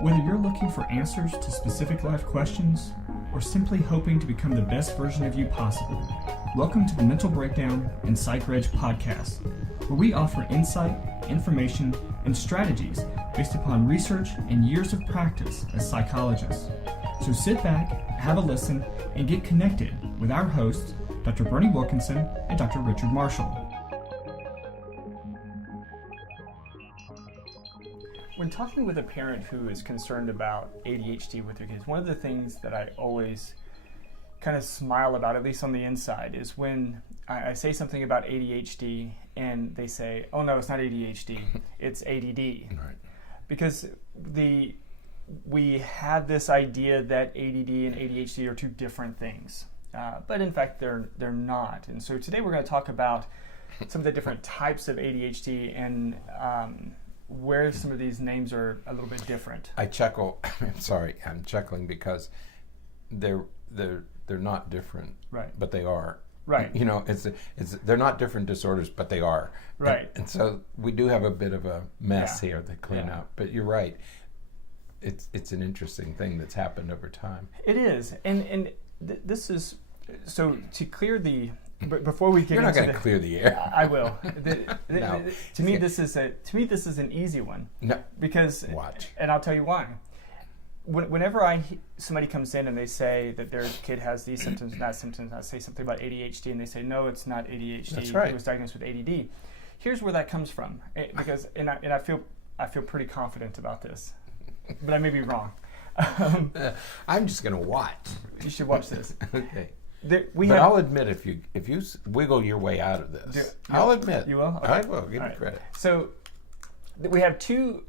Whether you're looking for answers to specific life questions or simply hoping to become the best version of you possible, welcome to the Mental Breakdown and Psychreg podcast, where we offer insight, information, and strategies based upon research and years of practice as psychologists. So sit back, have a listen, and get connected with our hosts, Dr. Berney Wilkinson and Dr. Richard Marshall. When talking with a parent who is concerned about ADHD with their kids, one of the things that I always kind of smile about, at least on the inside, is when I say something about ADHD and they say, oh no, it's not ADHD, it's ADD. Right. Because we have this idea that ADD and ADHD are two different things, but in fact they're not. And so today we're going to talk about some of the different types of ADHD and where some of these names are a little bit different. I chuckle. I'm sorry. I'm chuckling because they're not different, right? But they are, right? You know, it's they're not different disorders, but they are, right? And so we do have a bit of a mess here to clean up. But you're right. It's an interesting thing that's happened over time. It is, and this is so to clear the. But before we get You're not going to clear the air. I will. No. To me, this is an easy one. No. Because watch, and I'll tell you why. Whenever somebody comes in and they say that their kid has these symptoms and that symptoms, I say something about ADHD, and they say no, it's not ADHD. That's right. It was diagnosed with ADD. Here's where that comes from, because I feel pretty confident about this, but I may be wrong. I'm just going to watch. You should watch this. Okay. I'll admit if you wiggle your way out of this, I'll admit. You will? Okay. I will. Give me credit. So we have two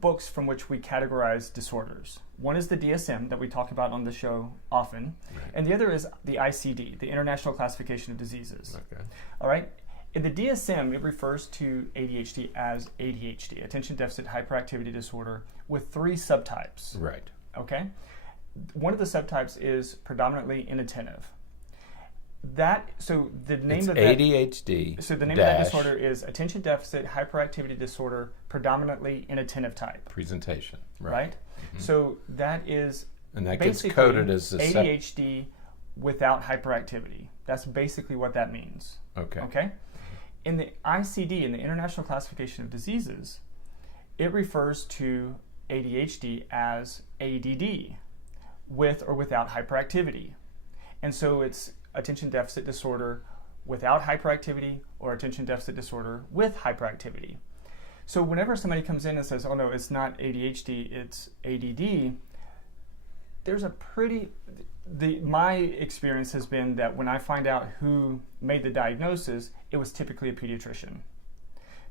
books from which we categorize disorders. One is the DSM that we talk about on the show often, right. And the other is the ICD, the International Classification of Diseases. Okay. All right. In the DSM, it refers to ADHD as ADHD, Attention Deficit Hyperactivity Disorder, with 3 subtypes. Right. Okay. One of the subtypes is predominantly inattentive. So the name it's of that ADHD. So the name of that disorder is Attention Deficit Hyperactivity Disorder, predominantly inattentive type. Presentation. Right. Mm-hmm. So that is and that gets coded as a ADHD without hyperactivity. That's basically what that means. Okay. Okay. In the ICD, in the International Classification of Diseases, it refers to ADHD as ADD, with or without hyperactivity. And so it's attention deficit disorder without hyperactivity or attention deficit disorder with hyperactivity. So whenever somebody comes in and says, oh no, it's not ADHD, it's ADD, there's my experience has been that when I find out who made the diagnosis, it was typically a pediatrician.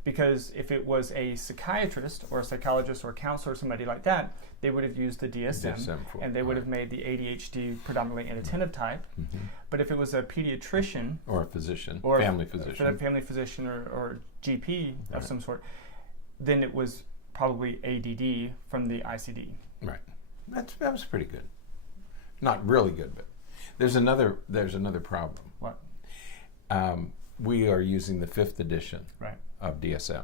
Because if it was a psychiatrist or a psychologist or a counselor or somebody like that, they would have used the DSM and they would have made the ADHD predominantly inattentive type. Mm-hmm. But if it was a pediatrician or a physician, or family physician or GP of some sort, then it was probably ADD from the ICD. Right. That was pretty good. Not really good, but there's another problem. What? We are using the 5th edition. Right. Of DSM,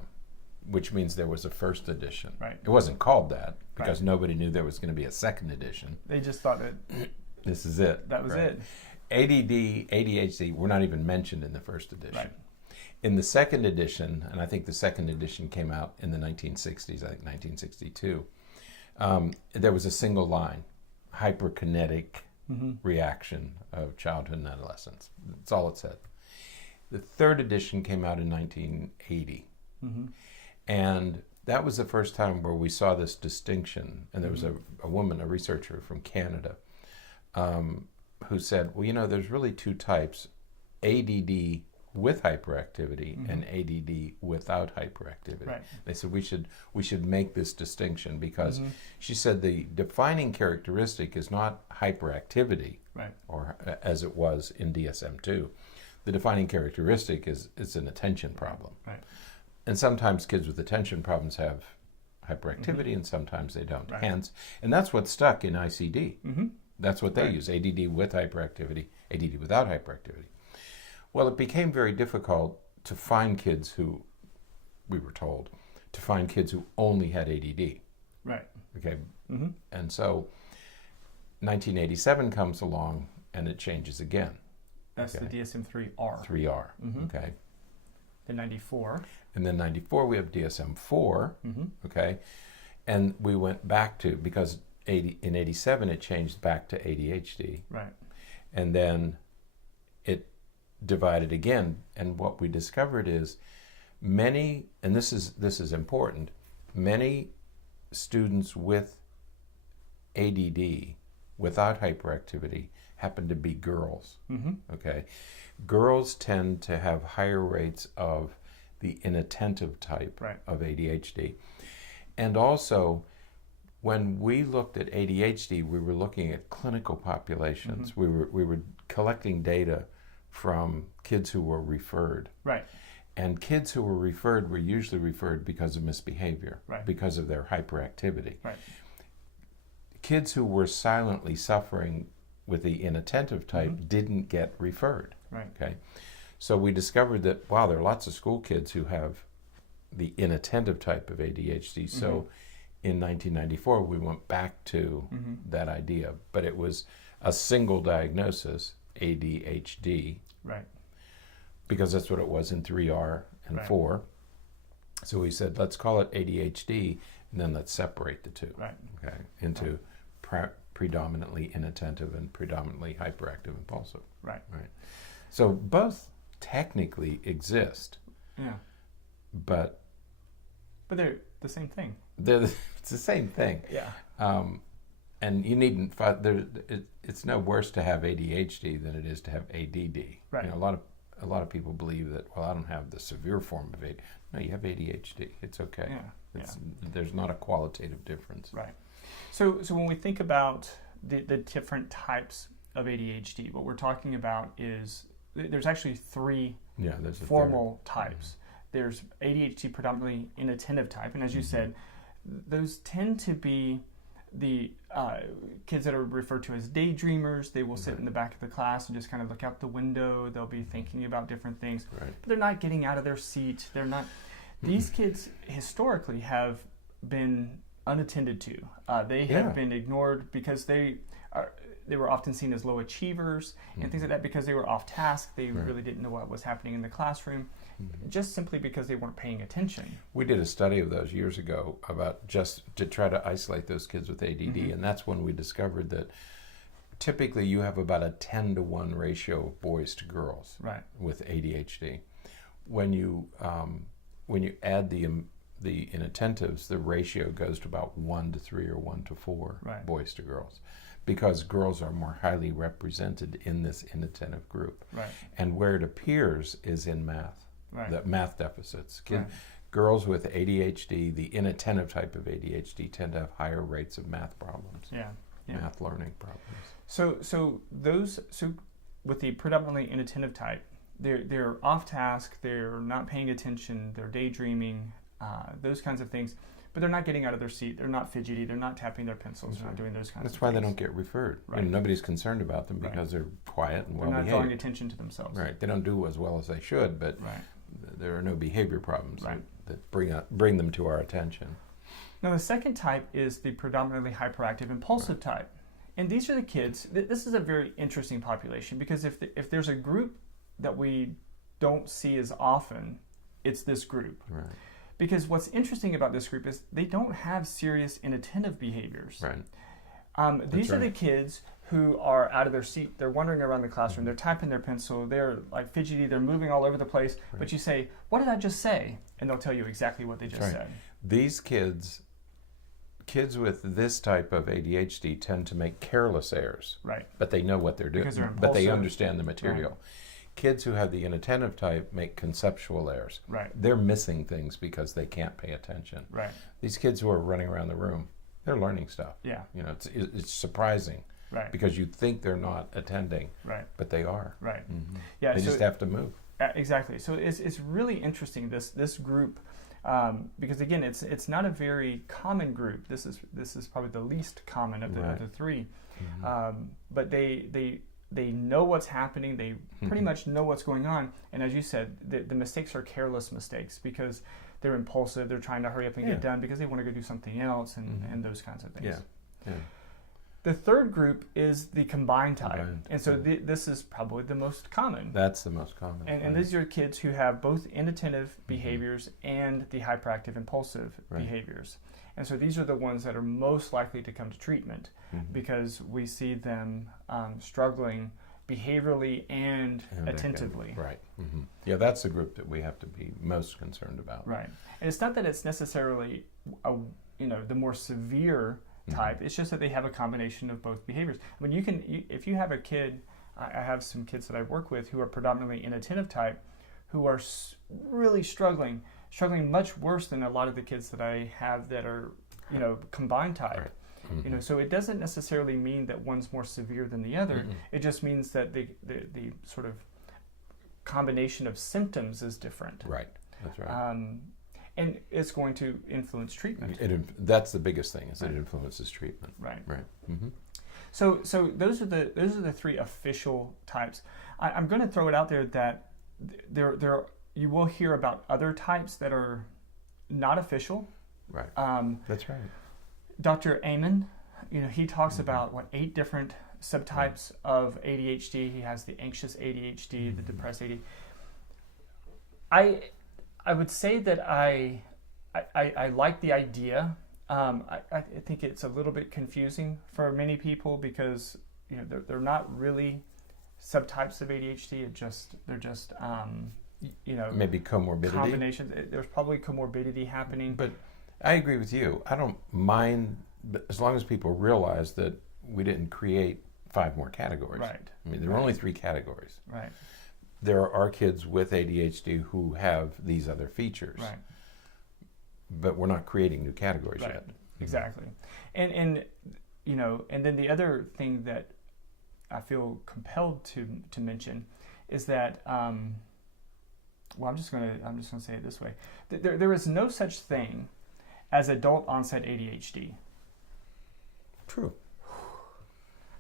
which means there was a 1st edition. Right. It wasn't called that because nobody knew there was going to be a 2nd edition. They just thought that this is it. That was it. ADD, ADHD were not even mentioned in the 1st edition. Right. In the 2nd edition, and I think the 2nd edition came out in the 1960s, I think 1962, there was a single line, hyperkinetic reaction of childhood and adolescence. That's all it said. The 3rd edition came out in 1980, and that was the first time where we saw this distinction. And there was a woman, a researcher from Canada, who said, well, you know, there's really 2 types, ADD with hyperactivity and ADD without hyperactivity. Right. They said we should make this distinction because she said the defining characteristic is not hyperactivity, right, or as it was in DSM-2. The defining characteristic is an attention problem. Right. And sometimes kids with attention problems have hyperactivity and sometimes they don't. Right. Hence, and that's what's stuck in ICD. That's what they use, ADD with hyperactivity, ADD without hyperactivity. Well, it became very difficult to find kids who, we were told, to find kids who only had ADD. Right. Okay. Mm-hmm. And so 1987 comes along and it changes again. That's the DSM-3R. 3R. Mm-hmm. Okay. Then 94. And then 94 we have DSM-4. Mm-hmm. Okay. And we went back to, because in 87 it changed back to ADHD. Right. And then it divided again. And what we discovered is many, and this is important, many students with ADD without hyperactivity happen to be girls. Mm-hmm. Okay, girls tend to have higher rates of the inattentive type Right. of ADHD. And also, when we looked at ADHD, we were looking at clinical populations. Mm-hmm. We were collecting data from kids who were referred. Right. And kids who were referred were usually referred because of misbehavior, Right. because of their hyperactivity. Right. Kids who were silently suffering with the inattentive type Mm-hmm. didn't get referred. Right. Okay, so we discovered that, wow, there are lots of school kids who have the inattentive type of ADHD. So in 1994, we went back to Mm-hmm. that idea, but it was a single diagnosis, ADHD, Right. because that's what it was in 3R and Right. 4. So we said, let's call it ADHD, and then let's separate the two, Right. okay, into predominantly inattentive and predominantly hyperactive-impulsive. Right. Right. So both technically exist, Yeah. but they're the same thing. it's the same thing. Yeah. And you needn't fight. It's no worse to have ADHD than it is to have ADD. Right. You know, a lot of people believe that, well, I don't have the severe form of ADHD. No, you have ADHD. It's okay. Yeah. There's not a qualitative difference. Right. So when we think about the different types of ADHD, what we're talking about is there's actually three There's a formal types. There's ADHD predominantly inattentive type, and as you said, those tend to be the kids that are referred to as daydreamers. They will sit in the back of the class and just kind of look out the window. They'll be thinking about different things, Right. but they're not getting out of their seat. They're not. These kids historically have been unattended to. They have been ignored because they were often seen as low achievers and things like that, because they were off task. They really didn't know what was happening in the classroom, just simply because they weren't paying attention. We did a study of those years ago about just to try to isolate those kids with ADD, and that's when we discovered that typically you have about a 10-to-1 ratio of boys to girls Right. with ADHD. When you add the inattentives, the ratio goes to about 1-to-3 or 1-to-4 Right. boys to girls, because girls are more highly represented in this inattentive group. Right. And where it appears is in math, Right. the math deficits. Right. Girls with ADHD, the inattentive type of ADHD, tend to have higher rates of math problems, Yeah. math learning problems. So with the predominantly inattentive type, they're off task. They're not paying attention. They're daydreaming. Those kinds of things. But they're not getting out of their seat. They're not fidgety. They're not tapping their pencils. They're not doing those kinds of things. That's why they don't get referred. Right. And nobody's concerned about them because they're quiet and They're well not behaved. drawing attention to themselves. Right. They don't do as well as they should, but Right. there are no behavior problems Right. that bring them to our attention. Now the second type is the predominantly hyperactive-impulsive type. And these are the kids, this is a very interesting population, because if there's a group that we don't see as often, it's this group. Right. Because what's interesting about this group is they don't have serious inattentive behaviors. Right. These are the kids who are out of their seat. They're wandering around the classroom. They're tapping their pencil. They're like fidgety. They're moving all over the place. Right. But you say, "What did I just say?" And they'll tell you exactly what they just Right. said. These kids with this type of ADHD tend to make careless errors. Right. But they know what they're doing. Because they're But they impulsive. understand the material. Right. Kids who have the inattentive type make conceptual errors. Right. They're missing things because they can't pay attention. Right. These kids who are running around the room, they're learning stuff. Yeah. You know, it's surprising Right. because you think they're not attending, Right. but they are. Right. Mm-hmm. Yeah. They just have to move. Exactly. So it's really interesting this group, because again it's not a very common group. This is probably the least common of the three, but they know what's happening. They pretty much know what's going on. And as you said, the mistakes are careless mistakes, because they're impulsive, they're trying to hurry up and get done because they want to go do something else, and those kinds of things. Yeah. The third group is the combined type, and so this is probably the most common. That's the most common. And these are kids who have both inattentive behaviors and the hyperactive-impulsive behaviors. And so these are the ones that are most likely to come to treatment because we see them struggling behaviorally and attentively. Right. Yeah, that's the group that we have to be most concerned about. Right. And it's not that it's necessarily the more severe type. It's just that they have a combination of both behaviors. I mean, if you have a kid, I have some kids that I work with who are predominantly inattentive type, who are really struggling much worse than a lot of the kids that I have that are, combined type. Right. So it doesn't necessarily mean that one's more severe than the other. It just means that the sort of combination of symptoms is different. Right. That's right. And it's going to influence treatment. That's the biggest thing, is that it influences treatment. Right. Right. So those are the three official types. I'm going to throw it out there that there you will hear about other types that are not official. Right. That's right. Dr. Amen, he talks about 8 different subtypes of ADHD. He has the anxious ADHD, the depressed ADHD. I would say that I like the idea. I think it's a little bit confusing for many people because they're not really subtypes of ADHD. They're just maybe comorbidity. Combinations. There's probably comorbidity happening. But I agree with you. I don't mind, but as long as people realize that we didn't create 5 more categories. Right. I mean, there are only 3 categories. Right. There are kids with ADHD who have these other features. Right. But we're not creating new categories yet. Exactly. And then the other thing that I feel compelled to mention is that I'm just going to say it this way. There is no such thing as adult onset ADHD. True.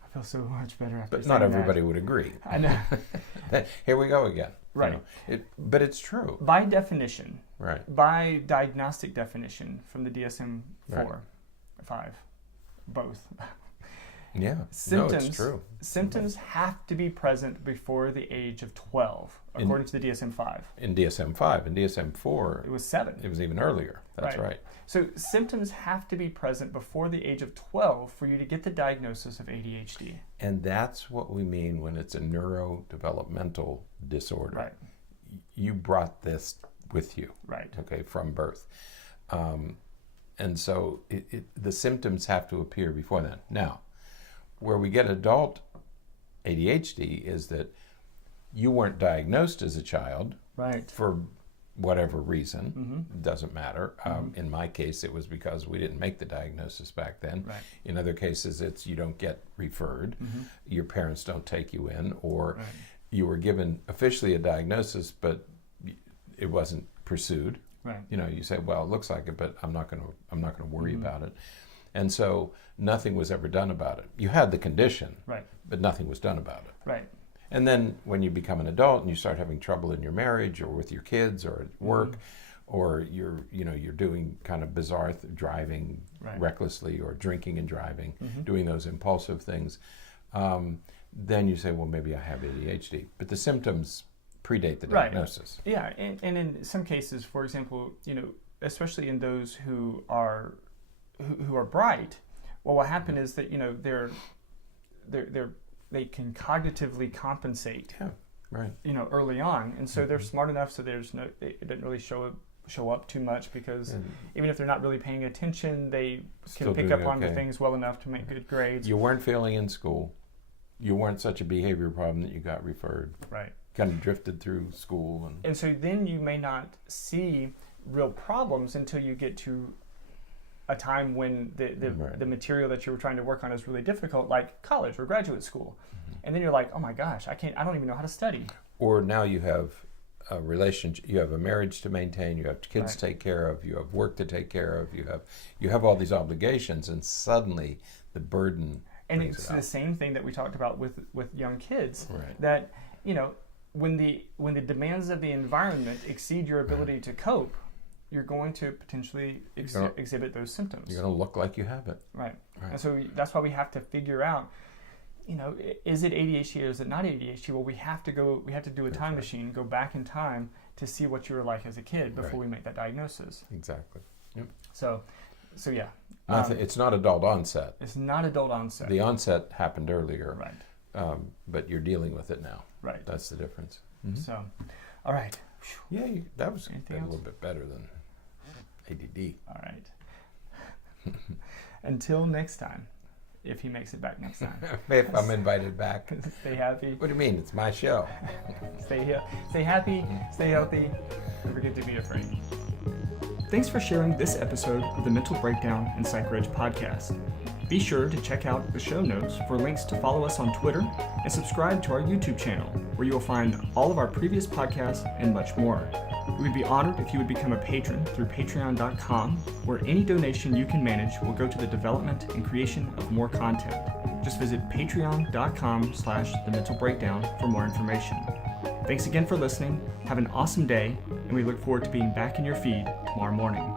I feel so much better after But saying not that. everybody would agree. I know. Here we go again. Right. But it's true. By definition. Right. By diagnostic definition from the DSM-4, Right. 5, both. Yeah. Symptoms, it's true. Symptoms have to be present before the age of 12, according to the DSM-5. In DSM-5. In DSM-4, it was 7. It was even earlier. That's right. So symptoms have to be present before the age of 12 for you to get the diagnosis of ADHD. And that's what we mean when it's a neurodevelopmental disorder. Right. You brought this with you. Right. Okay, from birth. And so the symptoms have to appear before then. Now, where we get adult ADHD is that you weren't diagnosed as a child. Right. For whatever reason. Doesn't matter. In my case, it was because we didn't make the diagnosis back then. Right. In other cases, it's you don't get referred, your parents don't take you in, or you were given officially a diagnosis, but it wasn't pursued. Right. You say, well, it looks like it, but I'm not going to worry about it. And so nothing was ever done about it. You had the condition, right, but nothing was done about it. Right. And then when you become an adult and you start having trouble in your marriage or with your kids or at work, or you're doing kind of bizarre driving recklessly or drinking and driving, doing those impulsive things, then you say, well, maybe I have ADHD. But the symptoms predate the diagnosis. Right. Yeah, and in some cases, for example, especially in those who are bright, well, what happened is that they can cognitively compensate. Yeah, right. Early on, and so they're smart enough, so it doesn't really show up too much because even if they're not really paying attention, they can pick up on the things well enough to make good grades. You weren't failing in school. You weren't such a behavior problem that you got referred. Right. Kind of drifted through school, and so then you may not see real problems until you get to a time when the material that you were trying to work on is really difficult, like college or graduate school. And then you're like, oh my gosh, I don't even know how to study. Or now you have a relationship, you have a marriage to maintain, you have kids to take care of, you have work to take care of, you have all these obligations, and suddenly the burden. And it's the same thing that we talked about with young kids, right. That when the demands of the environment exceed your ability to cope, you're going to potentially exhibit those symptoms. You're going to look like you have it. Right. And so that's why we have to figure out, is it ADHD or is it not ADHD? Well, we have to do a time machine, go back in time to see what you were like as a kid before we make that diagnosis. Exactly. Yep. So yeah. It's not adult onset. It's not adult onset. The onset happened earlier. Right. But you're dealing with it now. Right. That's the difference. So, all right. Yeah, that was Anything a else? little bit better than ADD. All right. Until next time, if he makes it back next time. If I'm invited back. Stay happy. What do you mean? It's my show. Stay happy, stay healthy, don't forget to be afraid. Thanks for sharing this episode of the Mental Breakdown and Psychreg podcast. Be sure to check out the show notes for links to follow us on Twitter and subscribe to our YouTube channel, where you will find all of our previous podcasts and much more. We would be honored if you would become a patron through patreon.com, where any donation you can manage will go to the development and creation of more content. Just visit patreon.com/thementalbreakdown for more information. Thanks again for listening. Have an awesome day, and we look forward to being back in your feed tomorrow morning.